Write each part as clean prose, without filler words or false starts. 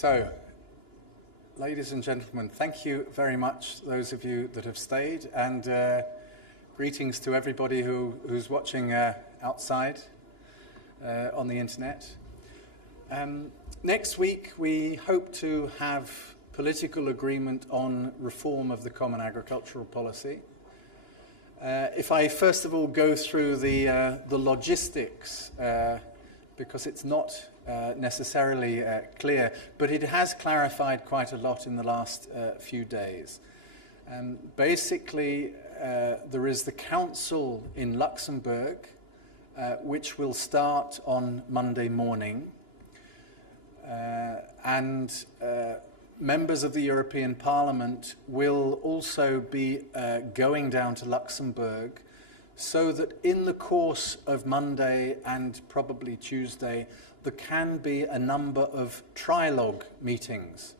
So, ladies and gentlemen, thank you very much, those of you that have stayed, and greetings to everybody who's watching outside on the internet. Next week, we hope to have political agreement on reform of the Common Agricultural Policy. If I first of all go through the logistics, because it's not necessarily clear, but it has clarified quite a lot in the last few days. Basically, there is the Council in Luxembourg, which will start on Monday morning, and members of the European Parliament will also be going down to Luxembourg, so that in the course of Monday and probably Tuesday, there can be a number of trilogue meetings.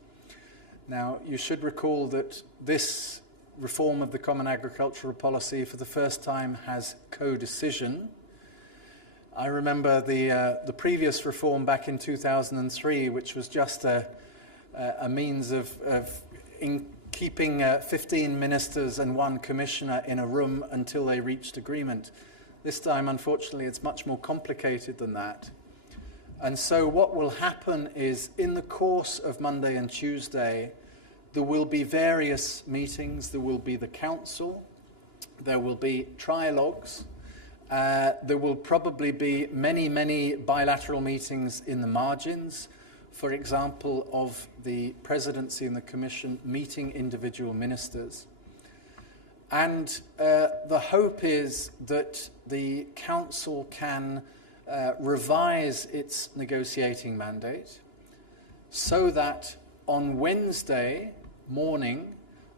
Now, you should recall that this reform of the Common Agricultural Policy for the first time has co-decision. I remember the previous reform back in 2003, which was just a means of keeping 15 ministers and one commissioner in a room until they reached agreement. This time, unfortunately, it's much more complicated than that. And so what will happen is, in the course of Monday and Tuesday, there will be various meetings. There will be the Council, there will be trilogues, there will probably be many bilateral meetings in the margins, for example, of the Presidency and the Commission meeting individual ministers. And the hope is that the Council can revise its negotiating mandate so that on Wednesday morning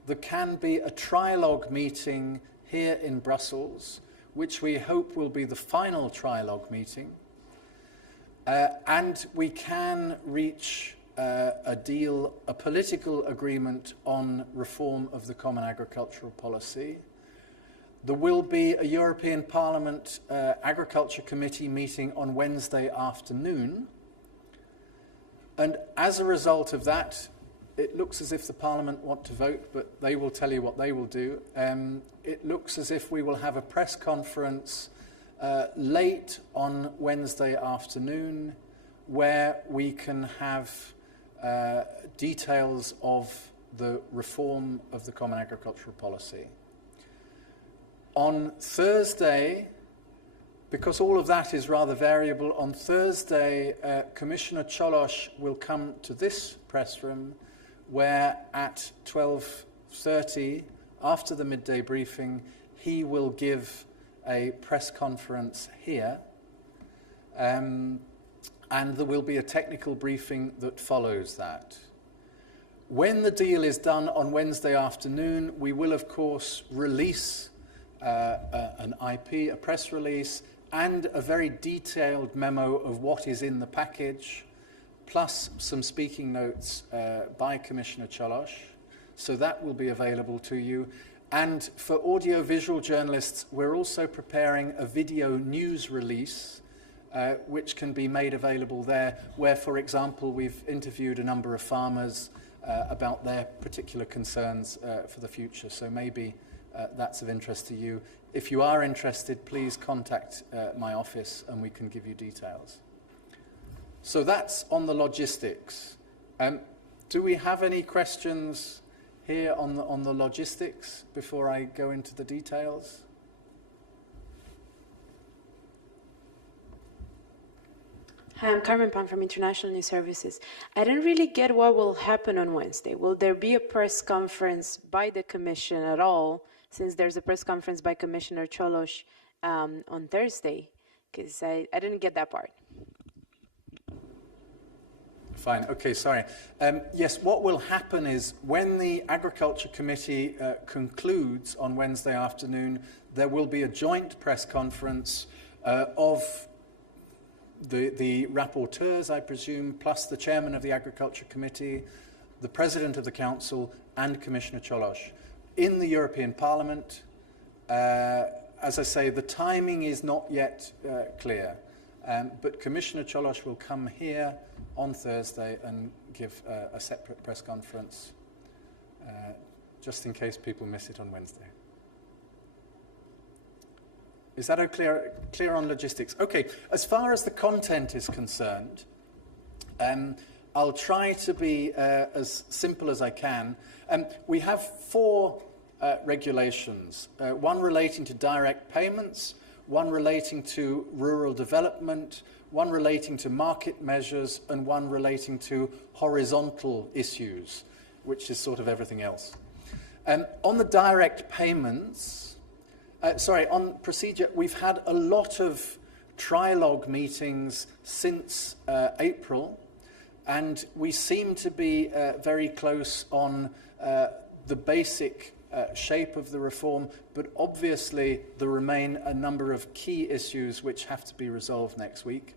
there can be a trilogue meeting here in Brussels, which we hope will be the final trilogue meeting. And we can reach a deal, a political agreement on reform of the Common Agricultural Policy. There will be a European Parliament Agriculture Committee meeting on Wednesday afternoon. And as a result of that, it looks as if the Parliament want to vote, but they will tell you what they will do. It looks as if we will have a press conference late on Wednesday afternoon, where we can have details of the reform of the Common Agricultural Policy. On Thursday, because all of that is rather variable, on Thursday, Commissioner Cioloș will come to this press room, where at 12:30, after the midday briefing, he will give a press conference here, and there will be a technical briefing that follows that. When the deal is done on Wednesday afternoon, we will of course release an IP, a press release, and a very detailed memo of what is in the package, plus some speaking notes by Commissioner Cioloș. So that will be available to you. And for audio-visual journalists, we're also preparing a video news release, which can be made available there, where, for example, we've interviewed a number of farmers about their particular concerns for the future. So maybe that's of interest to you. If you are interested, please contact my office and we can give you details. So that's on the logistics. Do we have any questions here on the logistics before I go into the details? Hi, I'm Carmen Pan from International News Services. I didn't really get what will happen on Wednesday. Will there be a press conference by the Commission at all, since there's a press conference by Commissioner Cioloș on Thursday? Because I didn't get that part. Fine, okay, sorry. Yes, what will happen is when the Agriculture Committee concludes on Wednesday afternoon, there will be a joint press conference of the rapporteurs, I presume, plus the chairman of the Agriculture Committee, the president of the Council, and Commissioner Cioloș in the European Parliament. As I say, the timing is not yet clear. But Commissioner Cioloș will come here on Thursday and give a separate press conference, just in case people miss it on Wednesday. Is that clear on logistics? Okay, as far as the content is concerned, I'll try to be as simple as I can. We have 4 regulations, one relating to direct payments, one relating to rural development, one relating to market measures, and one relating to horizontal issues, which is sort of everything else. On the direct payments, on procedure, we've had a lot of trilogue meetings since April, and we seem to be very close on the basic shape of the reform, but obviously there remain a number of key issues which have to be resolved next week.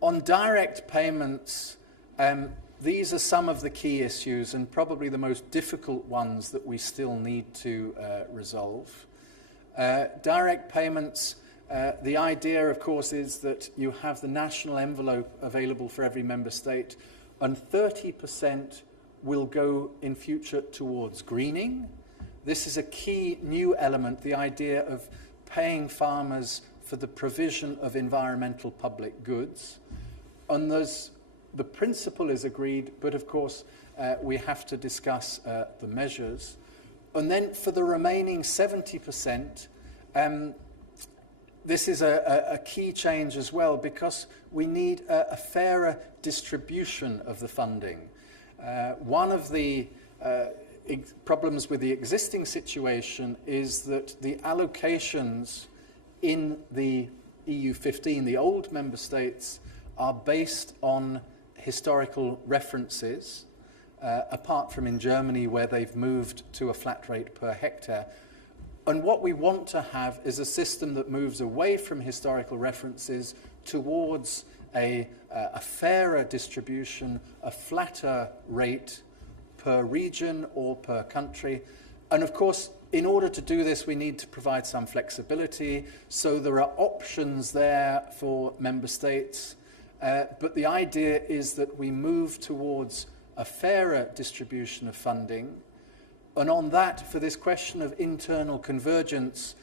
On direct payments, these are some of the key issues and probably the most difficult ones that we still need to resolve. Direct payments, the idea, of course, is that you have the national envelope available for every member state, and 30% will go in future towards greening. This is a key new element, the idea of paying farmers for the provision of environmental public goods. And the principle is agreed, but of course we have to discuss the measures. And then for the remaining 70%, this is a key change as well, because we need a fairer distribution of the funding. One of the problems with the existing situation is that the allocations in the EU15, the old member states, are based on historical references, apart from in Germany where they've moved to a flat rate per hectare. And what we want to have is a system that moves away from historical references towards a fairer distribution, a flatter rate per region or per country. And of course, in order to do this, we need to provide some flexibility. So there are options there for member states. But the idea is that we move towards a fairer distribution of funding. And on that, for this question of internal convergence,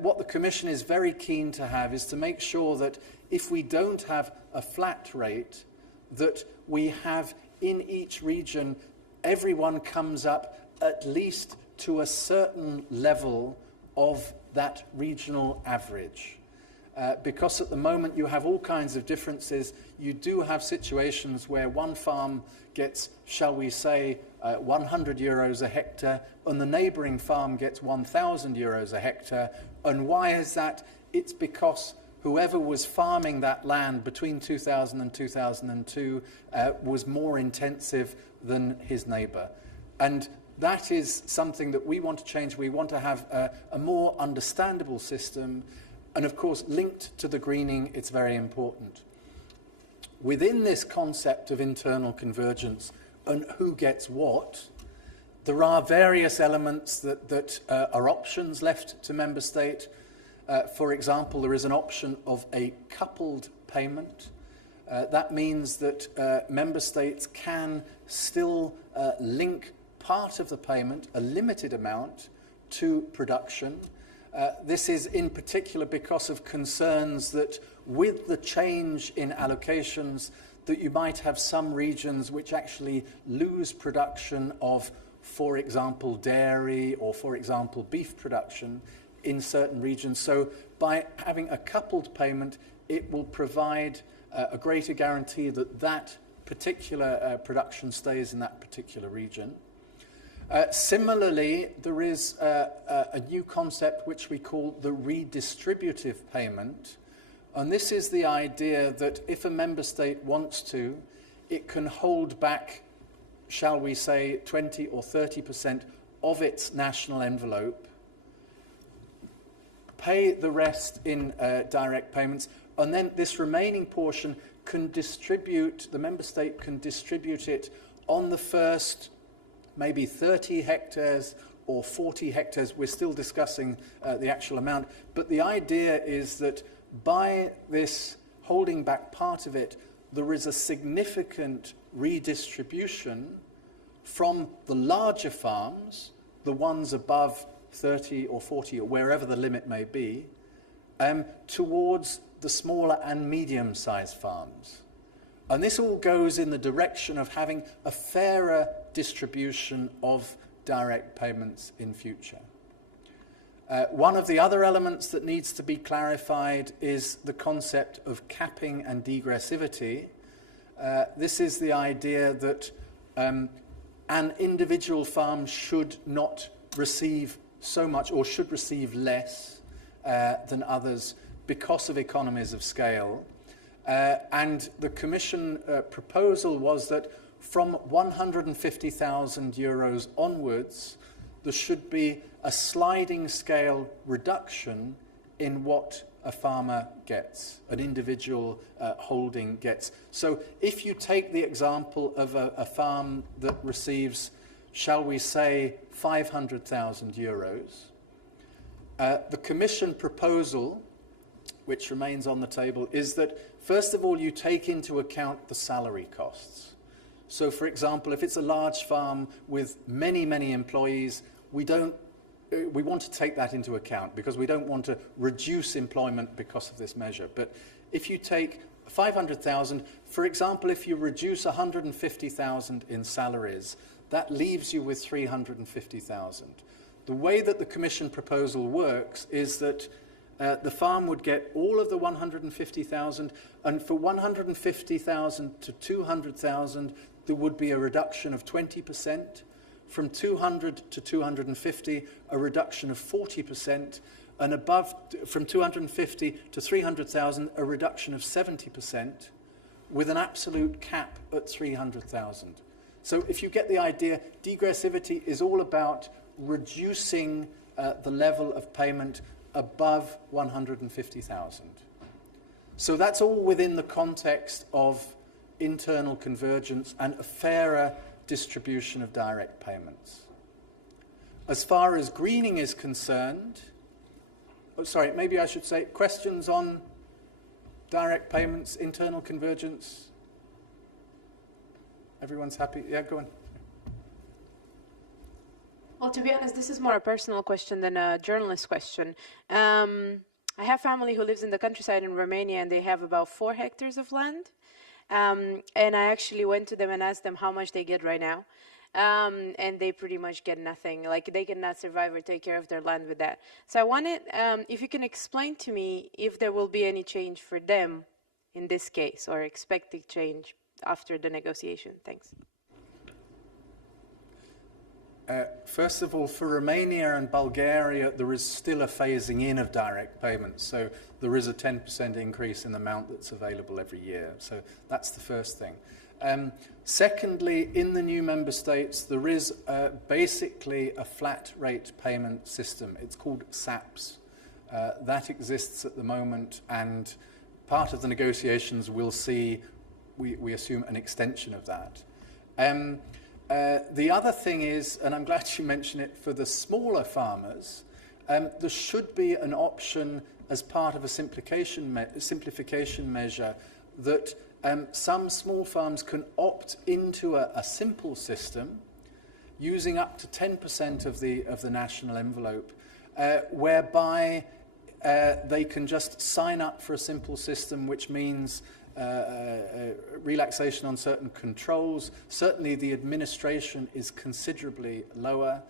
what the Commission is very keen to have is to make sure that if we don't have a flat rate, that we have in each region, everyone comes up at least to a certain level of that regional average. Because at the moment you have all kinds of differences. You do have situations where one farm gets, shall we say, 100 euros a hectare, and the neighbouring farm gets 1,000 euros a hectare. And why is that? It's because whoever was farming that land between 2000 and 2002 was more intensive than his neighbour. And that is something that we want to change. We want to have a more understandable system. And of course, linked to the greening, it's very important. Within this concept of internal convergence and who gets what, there are various elements that are options left to member state. For example, there is an option of a coupled payment. That means that member states can still link part of the payment, a limited amount, to production. This is in particular because of concerns that with the change in allocations, that you might have some regions which actually lose production of, for example, dairy or, for example, beef production in certain regions. So by having a coupled payment, it will provide a greater guarantee that that particular production stays in that particular region. Similarly, there is a new concept which we call the redistributive payment. And this is the idea that if a member state wants to, it can hold back, shall we say, 20 or 30% of its national envelope, pay the rest in direct payments, and then this remaining portion can distribute, the member state can distribute it on the first maybe 30 hectares or 40 hectares. We're still discussing the actual amount. But the idea is that by this holding back part of it, there is a significant redistribution from the larger farms, the ones above 30 or 40 or wherever the limit may be, towards the smaller and medium-sized farms. And this all goes in the direction of having a fairer distribution of direct payments in future. One of the other elements that needs to be clarified is the concept of capping and degressivity. This is the idea that an individual farm should not receive so much or should receive less than others because of economies of scale. And the Commission proposal was that from 150,000 euros onwards, there should be a sliding scale reduction in what a farmer gets, an individual holding gets. So if you take the example of a farm that receives, shall we say, 500,000 euros, the Commission proposal, which remains on the table, is that first of all you take into account the salary costs. So for example, if it's a large farm with many, many employees, we want to take that into account because we don't want to reduce employment because of this measure. But if you take 500,000, for example, if you reduce 150,000 in salaries, that leaves you with 350,000. The way that the Commission proposal works is that the farm would get all of the 150,000, and for 150,000 to 200,000, there would be a reduction of 20%. From 200 to 250, a reduction of 40%, and above, from 250 to 300,000, a reduction of 70%, with an absolute cap at 300,000. So if you get the idea, degressivity is all about reducing the level of payment above 150,000. So that's all within the context of internal convergence and a fairer distribution of direct payments. As far as greening is concerned, maybe I should say, questions on direct payments, internal convergence? Everyone's happy? Yeah, go on. Well, to be honest, this is more a personal question than a journalist question. I have family who lives in the countryside in Romania, and they have about 4 hectares of land. And I actually went to them and asked them how much they get right now. And they pretty much get nothing. Like, they cannot survive or take care of their land with that. So I wanted, if you can explain to me if there will be any change for them in this case, or expected change after the negotiation. Thanks. First of all, for Romania and Bulgaria, there is still a phasing in of direct payments. So there is a 10% increase in the amount that's available every year. So that's the first thing. Secondly, in the new member states, there is basically a flat rate payment system. It's called SAPS. That exists at the moment, and part of the negotiations will see, we assume, an extension of that. The other thing is, and I'm glad you mentioned it, for the smaller farmers, there should be an option as part of a simplification measure that some small farms can opt into a simple system using up to 10% of the national envelope, whereby they can just sign up for a simple system, which means relaxation on certain controls. Certainly the administration is considerably lower,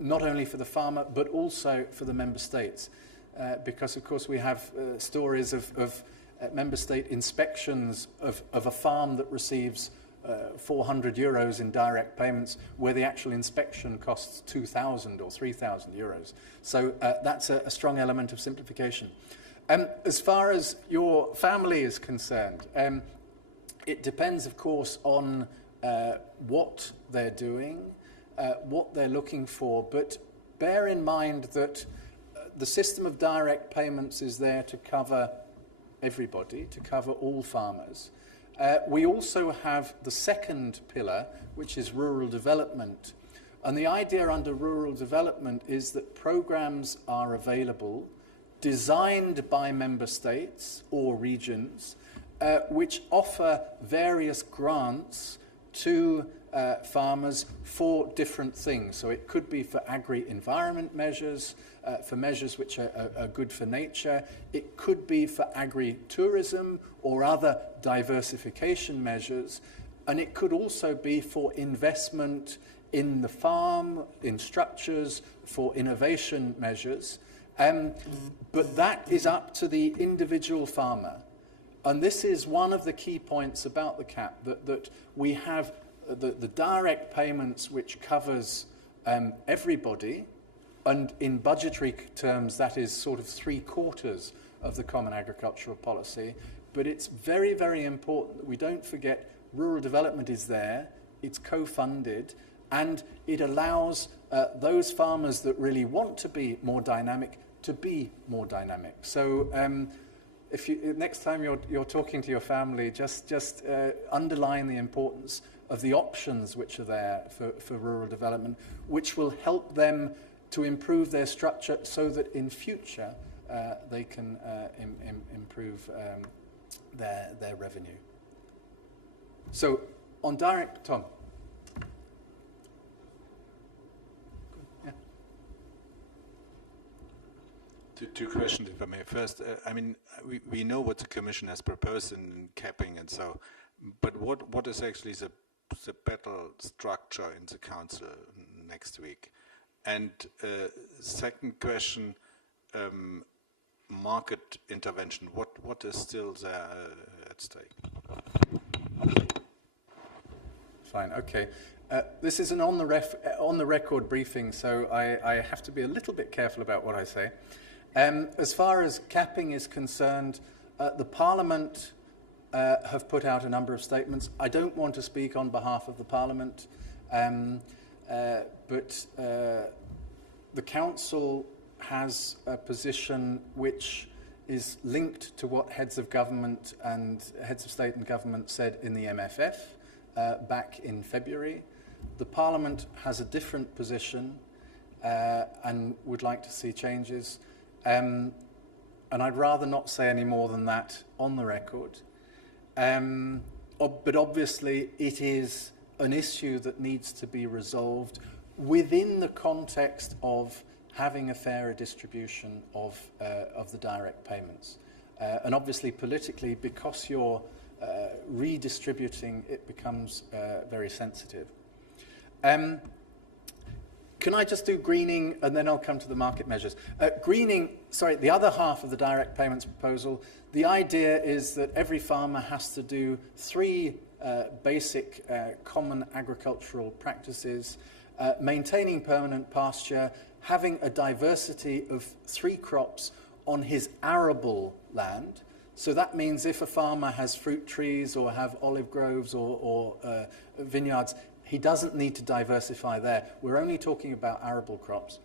not only for the farmer, but also for the member states. Because, of course, we have stories of member state inspections of a farm that receives 400 euros in direct payments, where the actual inspection costs 2,000 or 3,000 euros. So that's a strong element of simplification. As far as your family is concerned, it depends, of course, on what they're doing, what they're looking for, but bear in mind that the system of direct payments is there to cover everybody, to cover all farmers. We also have the second pillar, which is rural development. And the idea under rural development is that programs are available designed by member states or regions, which offer various grants to farmers for different things. So it could be for agri-environment measures, for measures which are good for nature. It could be for agri-tourism or other diversification measures. And it could also be for investment in the farm, in structures, for innovation measures. But that is up to the individual farmer. And this is one of the key points about the CAP, that we have the direct payments which covers everybody, and in budgetary terms that is sort of 3/4 of the Common Agricultural Policy. But it's very, very important that we don't forget rural development is there, it's co-funded, and it allows those farmers that really want to be more dynamic to be more dynamic. So if you, next time you're talking to your family, just underline the importance of the options which are there for rural development, which will help them to improve their structure so that in future they can improve their revenue. So on direct, Tom. Yeah. Two questions, if I may. First, I mean, we know what the Commission has proposed in capping and so, but what is actually the battle structure in the Council next week? And second question, market intervention. What is still there at stake? Fine. Okay. This is an on the record briefing, so I have to be a little bit careful about what I say. As far as capping is concerned, the Parliament have put out a number of statements. I don't want to speak on behalf of the Parliament, but the Council has a position which is linked to what heads of government and heads of state and government said in the MFF back in February. The Parliament has a different position and would like to see changes. And I'd rather not say any more than that on the record. But obviously it is an issue that needs to be resolved within the context of having a fairer distribution of the direct payments. And obviously politically, because you're redistributing, it becomes very sensitive. Can I just do greening and then I'll come to the market measures? Greening, sorry, the other half of the direct payments proposal, the idea is that every farmer has to do 3 basic common agricultural practices, maintaining permanent pasture, having a diversity of 3 crops on his arable land. So that means if a farmer has fruit trees or have olive groves or vineyards, he doesn't need to diversify there. We're only talking about arable crops.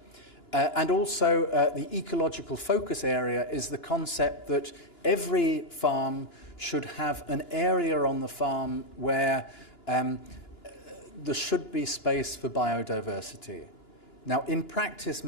And also the ecological focus area is the concept that every farm should have an area on the farm where there should be space for biodiversity. Now, in practice,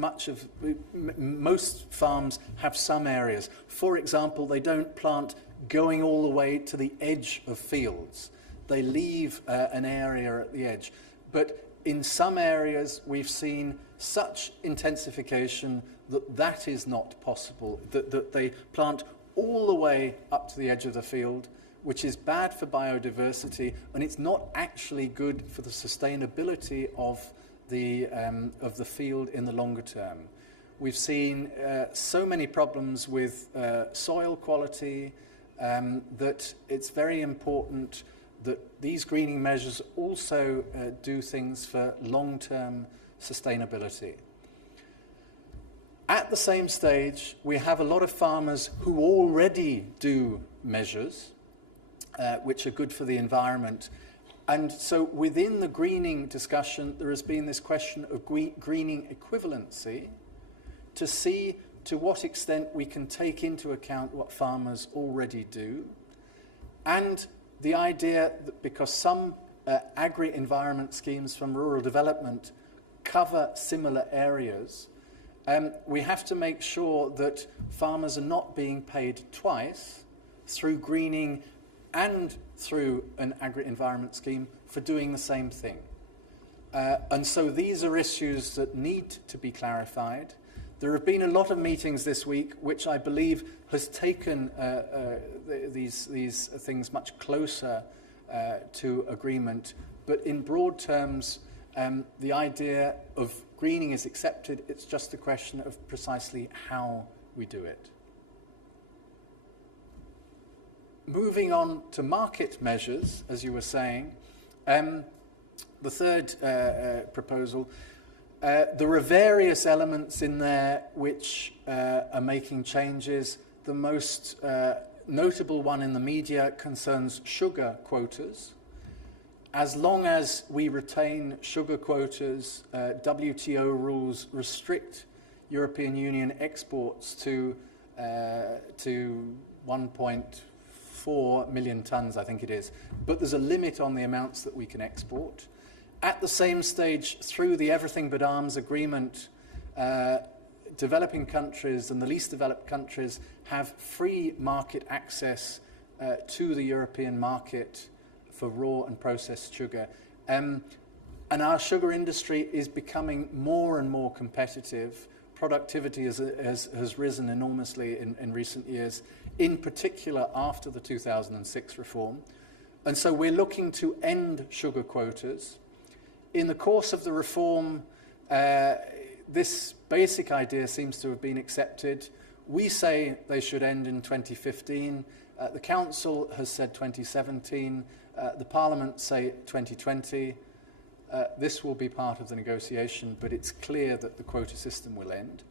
most farms have some areas. For example, they don't plant going all the way to the edge of fields. They leave an area at the edge. But in some areas, we've seen such intensification that is not possible, that they plant all the way up to the edge of the field, which is bad for biodiversity, and it's not actually good for the sustainability of the field in the longer term. We've seen so many problems with soil quality that it's very important that these greening measures also do things for long-term sustainability. At the same stage, we have a lot of farmers who already do measures which are good for the environment. And so within the greening discussion, there has been this question of greening equivalency to see to what extent we can take into account what farmers already do. And the idea that because some agri-environment schemes from rural development cover similar areas, we have to make sure that farmers are not being paid twice through greening and through an agri-environment scheme for doing the same thing. And so these are issues that need to be clarified. There have been a lot of meetings this week, which I believe has taken these things much closer to agreement. But in broad terms, the idea of greening is accepted. It's just a question of precisely how we do it. Moving on to market measures, as you were saying, the third proposal, there are various elements in there which are making changes. The most notable one in the media concerns sugar quotas. As long as we retain sugar quotas, WTO rules restrict European Union exports to 1.4 million tons, I think it is. But there's a limit on the amounts that we can export. At the same stage, through the Everything But Arms agreement, developing countries and the least developed countries have free market access to the European market for raw and processed sugar. And our sugar industry is becoming more and more competitive. Productivity has risen enormously in recent years, in particular after the 2006 reform. And so we're looking to end sugar quotas. In the course of the reform, this basic idea seems to have been accepted. We say they should end in 2015. The Council has said 2017. The Parliament say 2020. This will be part of the negotiation, but it's clear that the quota system will end.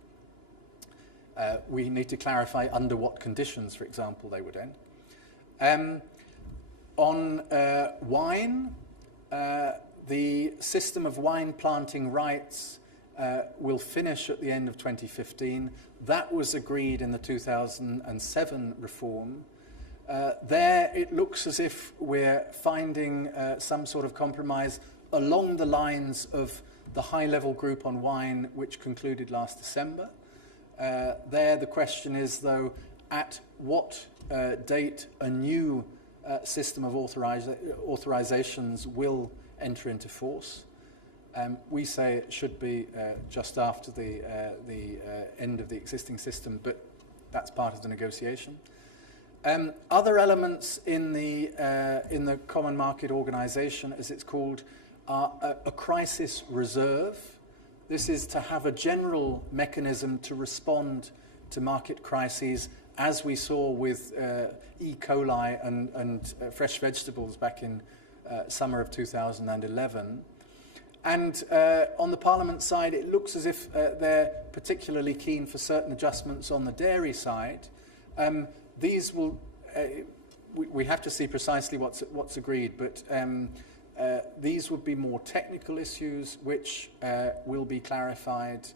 We need to clarify under what conditions, for example, they would end. On wine, the system of wine planting rights will finish at the end of 2015. That was agreed in the 2007 reform. There it looks as if we're finding some sort of compromise along the lines of the high-level group on wine, which concluded last December. There the question is, though, at what date a new system of authorizations will enter into force. We say it should be just after the end of the existing system, but that's part of the negotiation. Other elements in the Common Market Organization, as it's called, are a crisis reserve. This is to have a general mechanism to respond to market crises, as we saw with E. coli and fresh vegetables back in summer of 2011. And on the Parliament side, it looks as if they're particularly keen for certain adjustments on the dairy side. These will, we have to see precisely what's agreed, but these would be more technical issues which will be clarified.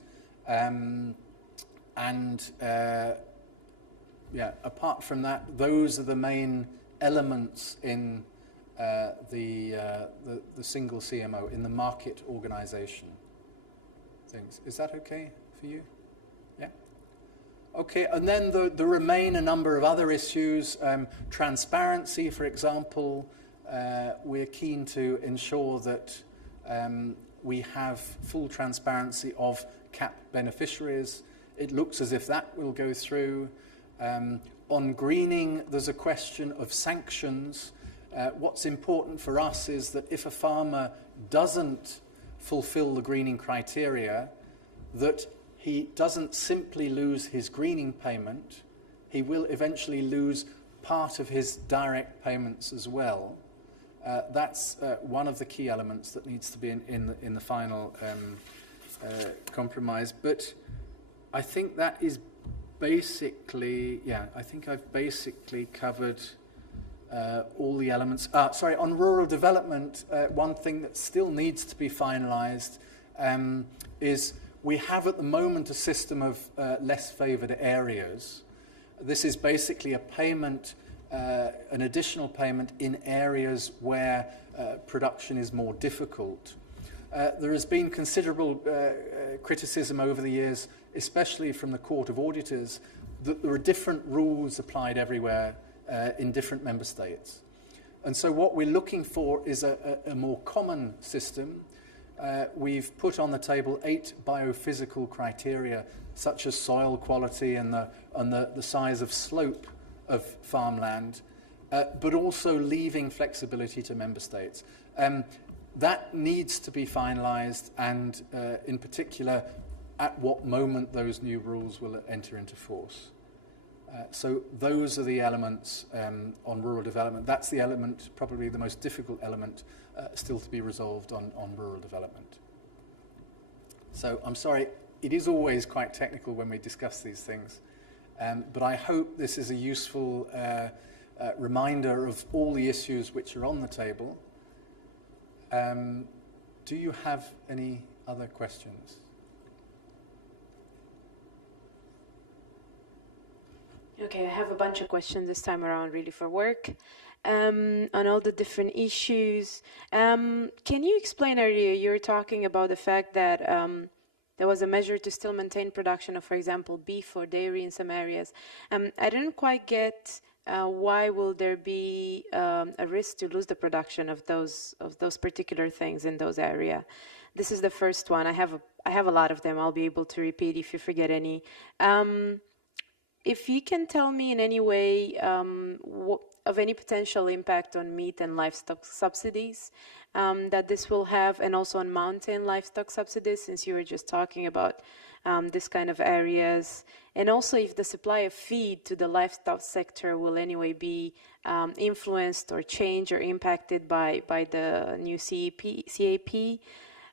Yeah, apart from that, those are the main elements in the single CMO, in the market organization things. Is that okay for you? Yeah? Okay, and then there remain a number of other issues. Transparency, for example. We're keen to ensure that we have full transparency of CAP beneficiaries. It looks as if that will go through. On greening, there's a question of sanctions. What's important for us is that if a farmer doesn't fulfill the greening criteria, that he doesn't simply lose his greening payment, he will eventually lose part of his direct payments as well. That's one of the key elements that needs to be in the final compromise. But I think that is basically, yeah, I think I've basically covered all the elements. Sorry, on rural development, one thing that still needs to be finalised is we have at the moment a system of less favoured areas. This is basically a payment, an additional payment in areas where production is more difficult. There has been considerable criticism over the years especially from the Court of Auditors, that there are different rules applied everywhere in different member states. And so what we're looking for is a more common system. We've put on the table 8 biophysical criteria, such as soil quality and the size of slope of farmland, but also leaving flexibility to member states. That needs to be finalised, and in particular, at what moment those new rules will enter into force. So those are the elements on rural development. That's the element, probably the most difficult element, still to be resolved on rural development. So I'm sorry, it is always quite technical when we discuss these things, but I hope this is a useful reminder of all the issues which are on the table. Do you have any other questions? Okay, I have a bunch of questions this time around, really, for work, on all the different issues. Can you explain earlier, you were talking about the fact that there was a measure to still maintain production of, for example, beef or dairy in some areas. I didn't quite get why will there be a risk to lose the production of those particular things in those areas. This is the first one. I have a lot of them. I'll be able to repeat if you forget any. If you can tell me in any way of any potential impact on meat and livestock subsidies that this will have, and also on mountain livestock subsidies, since you were just talking about this kind of areas, and also if the supply of feed to the livestock sector will anyway be influenced or changed or impacted by the new CAP.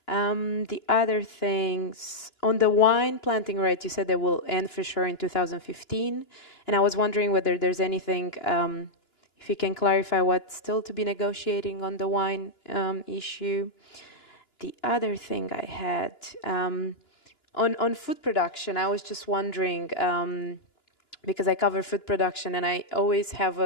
The other things, on the wine planting right, you said they will end for sure in 2015. And I was wondering whether there's anything, if you can clarify what's still to be negotiating on the wine issue. The other thing I had, on food production, I was just wondering, because I cover food production and I always have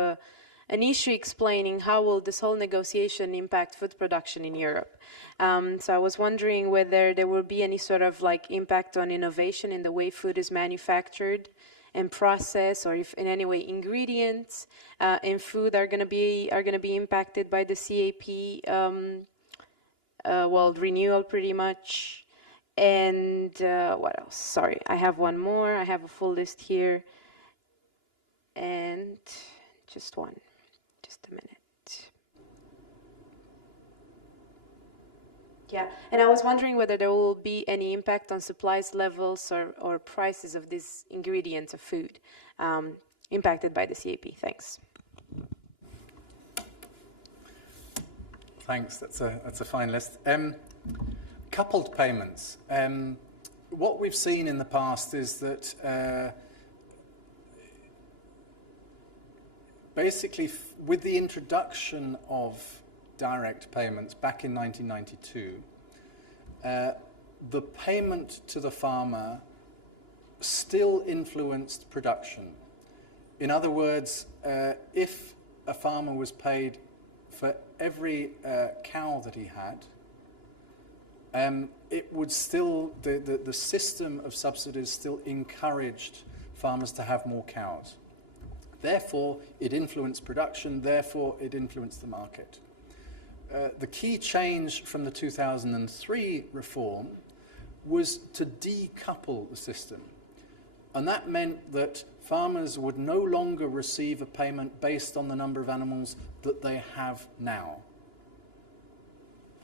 an issue explaining how will this whole negotiation impact food production in Europe. So I was wondering whether there will be any sort of like impact on innovation in the way food is manufactured and processed, or if in any way ingredients in food are going to be impacted by the CAP renewal pretty much. And what else? Sorry, I have one more. I have a full list here. And just one. Just a minute. Yeah, and I was wondering whether there will be any impact on supplies levels or prices of these ingredients of food impacted by the CAP. Thanks. Thanks. That's a fine list. Coupled payments. What we've seen in the past is that basically, with the introduction of direct payments back in 1992, the payment to the farmer still influenced production. In other words, if a farmer was paid for every cow that he had, it would still, the system of subsidies still encouraged farmers to have more cows. Therefore, it influenced production, therefore it influenced the market. The key change from the 2003 reform was to decouple the system. And that meant that farmers would no longer receive a payment based on the number of animals that they have now.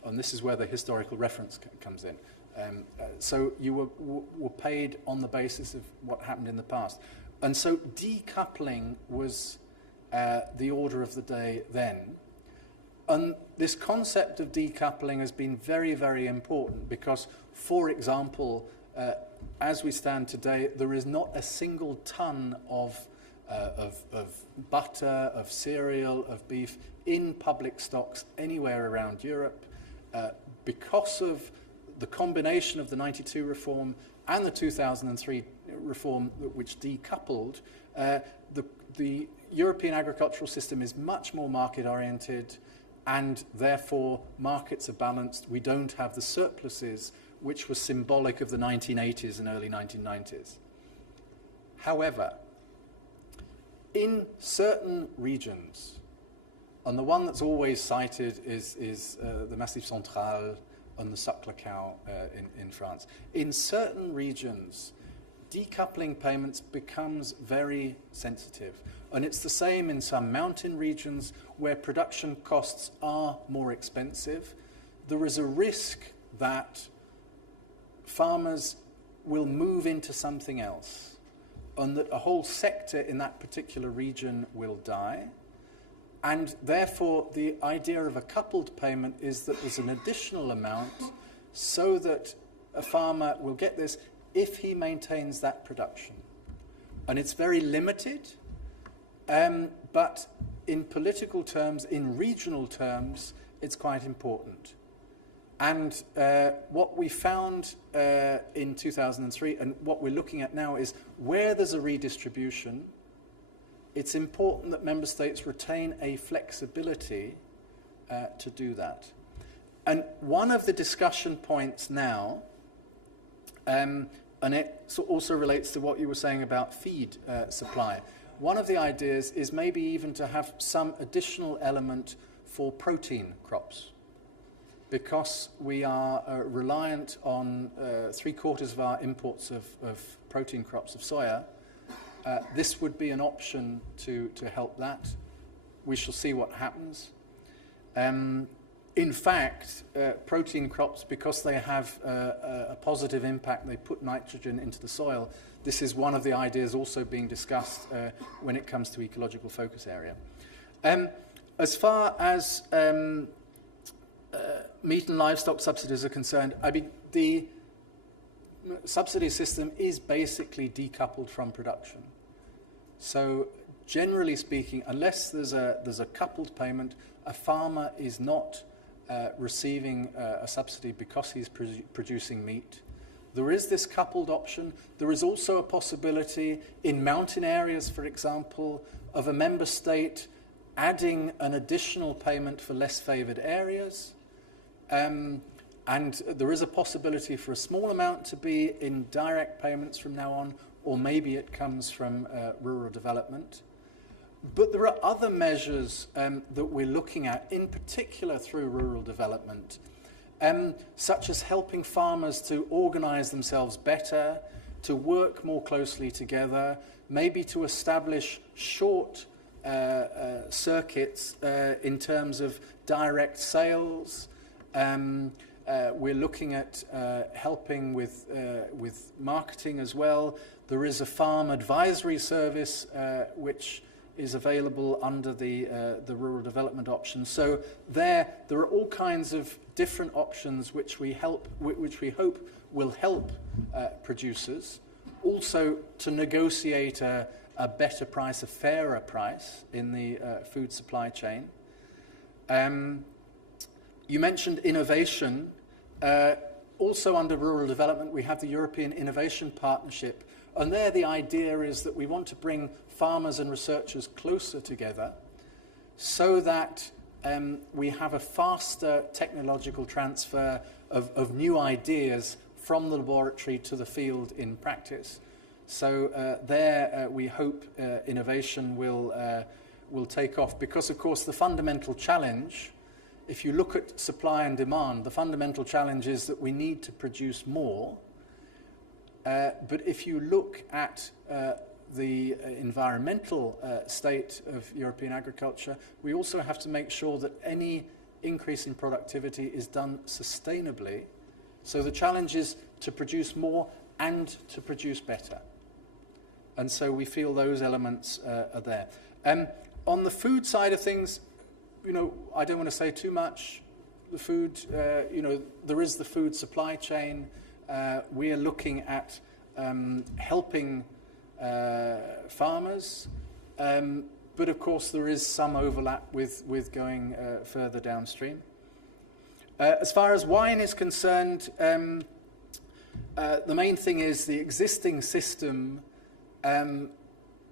And this is where the historical reference comes in. So you were paid on the basis of what happened in the past. And so decoupling was the order of the day then. And this concept of decoupling has been very, very important because, for example, as we stand today, there is not a single ton of butter, of cereal, of beef in public stocks anywhere around Europe because of the combination of the 92 reform and the 2003 reform which decoupled. The European agricultural system is much more market-oriented, and therefore markets are balanced. We don't have the surpluses which was symbolic of the 1980s and early 1990s. However, in certain regions, and the one that's always cited is the Massif Central and the Saclacao in France. In certain regions, decoupling payments becomes very sensitive. And it's the same in some mountain regions where production costs are more expensive. There is a risk that farmers will move into something else, and that a whole sector in that particular region will die. And therefore, the idea of a coupled payment is that there's an additional amount so that a farmer will get this if he maintains that production. And it's very limited, but in political terms, in regional terms, it's quite important. And what we found in 2003, and what we're looking at now, is where there's a redistribution, it's important that member states retain a flexibility to do that. And one of the discussion points now, and it also relates to what you were saying about feed supply, one of the ideas is maybe even to have some additional element for protein crops, because we are reliant on 3/4 of our imports of protein crops of soya. This would be an option to help that. We shall see what happens. In fact, protein crops, because they have a positive impact, they put nitrogen into the soil. This is one of the ideas also being discussed when it comes to ecological focus area. As far as meat and livestock subsidies are concerned, I mean, the subsidy system is basically decoupled from production. So generally speaking, unless there's a coupled payment, a farmer is not receiving a subsidy because he's producing meat. There is this coupled option. There is also a possibility in mountain areas, for example, of a member state adding an additional payment for less favoured areas. And there is a possibility for a small amount to be in direct payments from now on, or maybe it comes from rural development. But there are other measures that we're looking at, in particular through rural development, such as helping farmers to organise themselves better, to work more closely together, maybe to establish short circuits in terms of direct sales. We're looking at helping with marketing as well. There is a farm advisory service which is available under the rural development option. So there are all kinds of different options which we hope will help producers also to negotiate a better price, a fairer price in the food supply chain. You mentioned innovation. Also under rural development, we have the European Innovation Partnership. And there the idea is that we want to bring farmers and researchers closer together so that we have a faster technological transfer of new ideas from the laboratory to the field in practice. So we hope innovation will take off, because, of course, the fundamental challenge, if you look at supply and demand, the fundamental challenge is that we need to produce more. But if you look at the environmental state of European agriculture, we also have to make sure that any increase in productivity is done sustainably. So the challenge is to produce more and to produce better. And so we feel those elements are there. On the food side of things, I don't want to say too much. The food, there is the food supply chain. We are looking at helping farmers, but of course there is some overlap with going further downstream. As far as wine is concerned, the main thing is the existing system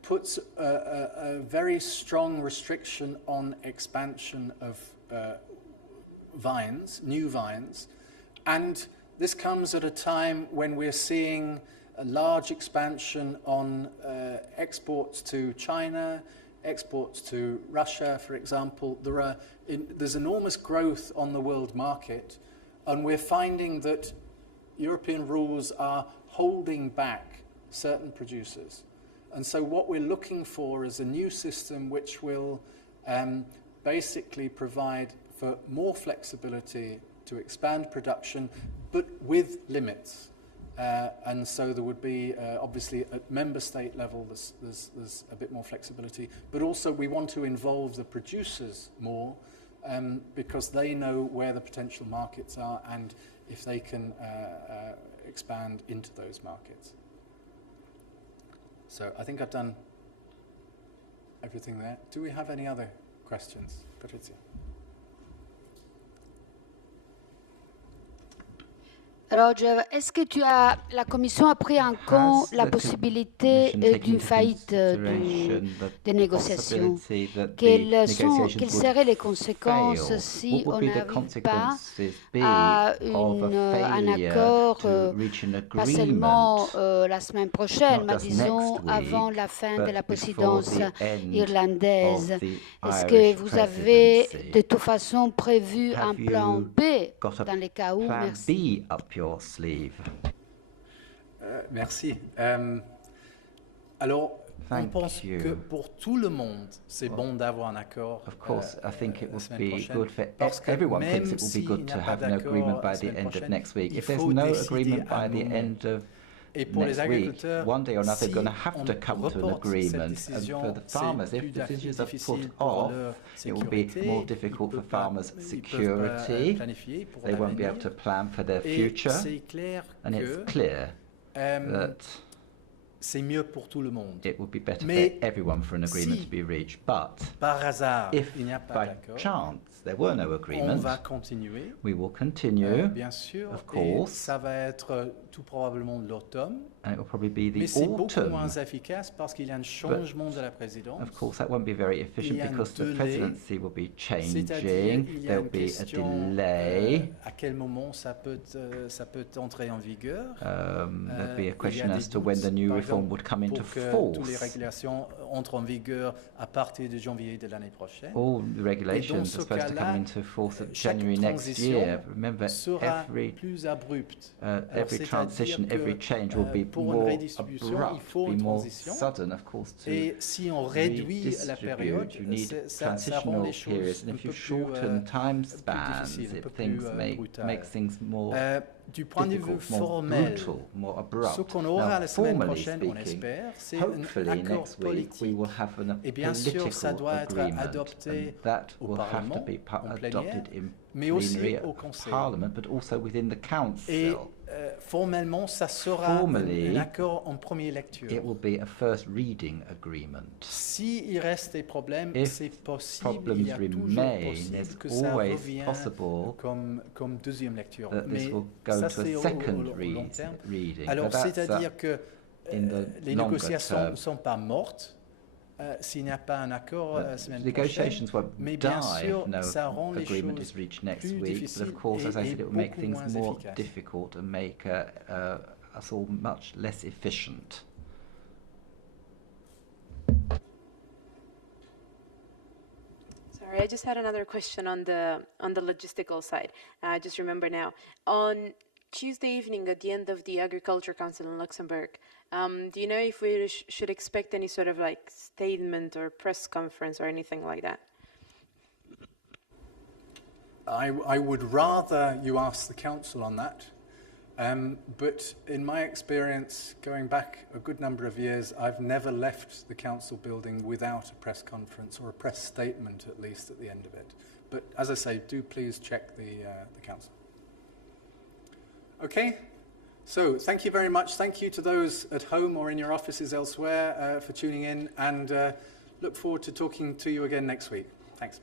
puts a very strong restriction on expansion of vines, new vines, and This comes at a time when we're seeing a large expansion on exports to China, exports to Russia, for example. There's enormous growth on the world market, and we're finding that European rules are holding back certain producers. And so what we're looking for is a new system which will basically provide for more flexibility to expand production, but with limits. And so there would be, obviously, at member state level, there's a bit more flexibility. But also we want to involve the producers more because they know where the potential markets are and if they can expand into those markets. So I think I've done everything there. Do we have any other questions? Patrizia. Roger, est-ce que la Commission a pris en compte la possibilité d'une faillite des négociations? Quelles seraient les conséquences si on n'arrive pas à un accord, pas seulement la semaine prochaine, mais disons avant la fin de la présidence irlandaise? Est-ce que vous avez de toute façon prévu un plan B dans les cas où? Merci. Your sleeve. Merci. Alors, on pense que pour tout le monde, c'est bon d'avoir un accord. Of course, I think it la would semaine be prochaine, good for parce que everyone. même Thinks it would be good to have an d'accord agreement by la the semaine end of prochaine, next week. il If there's faut no décider agreement à un by the moment. end of Et pour les next week, agriculteurs, one day or another, si they're going to have to come to an agreement. And for the farmers, if decisions are put off, it will be more difficult for farmers' security. They won't be able to plan for their future. And it's clear that c'est mieux pour tout le monde. it would be better Mais for everyone for an agreement si, to be reached. But par hasard, if il n'y a pas by d'accord, chance there were no on agreement, va continuer. we will continue, Bien sûr, of et course, ça va être tout probablement l'automne. and it will probably be Mais the c'est beaucoup autumn. moins efficace parce qu'il y a un changement de la présidence. Of course, that won't be very efficient Il y a un because the délai, presidency will be C'est-à-dire, changing. il y a There'll une be a question delay. à quel moment ça peut entrer en vigueur. There'll be Il y a a question des as to when the new par reform exemple, would come into pour que toutes les force. régulations entrent en vigueur à partir de janvier de l'année prochaine. All the regulations ce are supposed to cas-là, come into force at chaque January next transition year. Remember, sera every plus abrupte. every transition, c'est-à-dire every que, change will be pour une more redistribution, il abrupt, faut be une more transition. sudden, of course, to Et si on réduit la période, redistribute. You need ça rend transitional les choses periods, and un if peu you plus, shorten time plus spans, difficile, un peu it things plus brutal. makes things more Du point de vue difficult, more formel, brutal, more abrupt. ce qu'on aura Now, la semaine formally prochaine, on speaking, espère, c'est un hopefully accord next week we politique. will have a Et bien sûr, political ça doit être agreement, adopté and that au will have to Parlement, be en plénière, adopted in mais aussi plenary au of Conseil. Parliament, but also within the Council. Et formellement, ça sera Formally, un accord en première lecture. It will be a first reading agreement. S'il reste des problèmes, If c'est possible, il problems y a toujours remain, possible there's que ça always revienne possible comme deuxième lecture. that this Mais will go ça, to c'est a au second long terme. reading. Alors, But that's, c'est-à-dire que in the les longer négociations term. ne sont pas mortes s'il n'y a pas un accord la semaine Negotiations prochaine. won't Mais die bien sûr, if no ça rend les agreement choses is reached next plus week. But difficiles of course, as I et said, it will make beaucoup things moins more efficaces. difficult and make us all much less efficient. Sorry, I just had another question on the logistical side. I just remember now. On Tuesday evening, at the end of the Agriculture Council in Luxembourg, do you know if we should expect any sort of like statement or press conference or anything like that? I would rather you ask the council on that. But in my experience, going back a good number of years, I've never left the council building without a press conference or a press statement, at least at the end of it. But as I say, do please check the council. Okay, so thank you very much. Thank you to those at home or in your offices elsewhere for tuning in, and look forward to talking to you again next week. Thanks.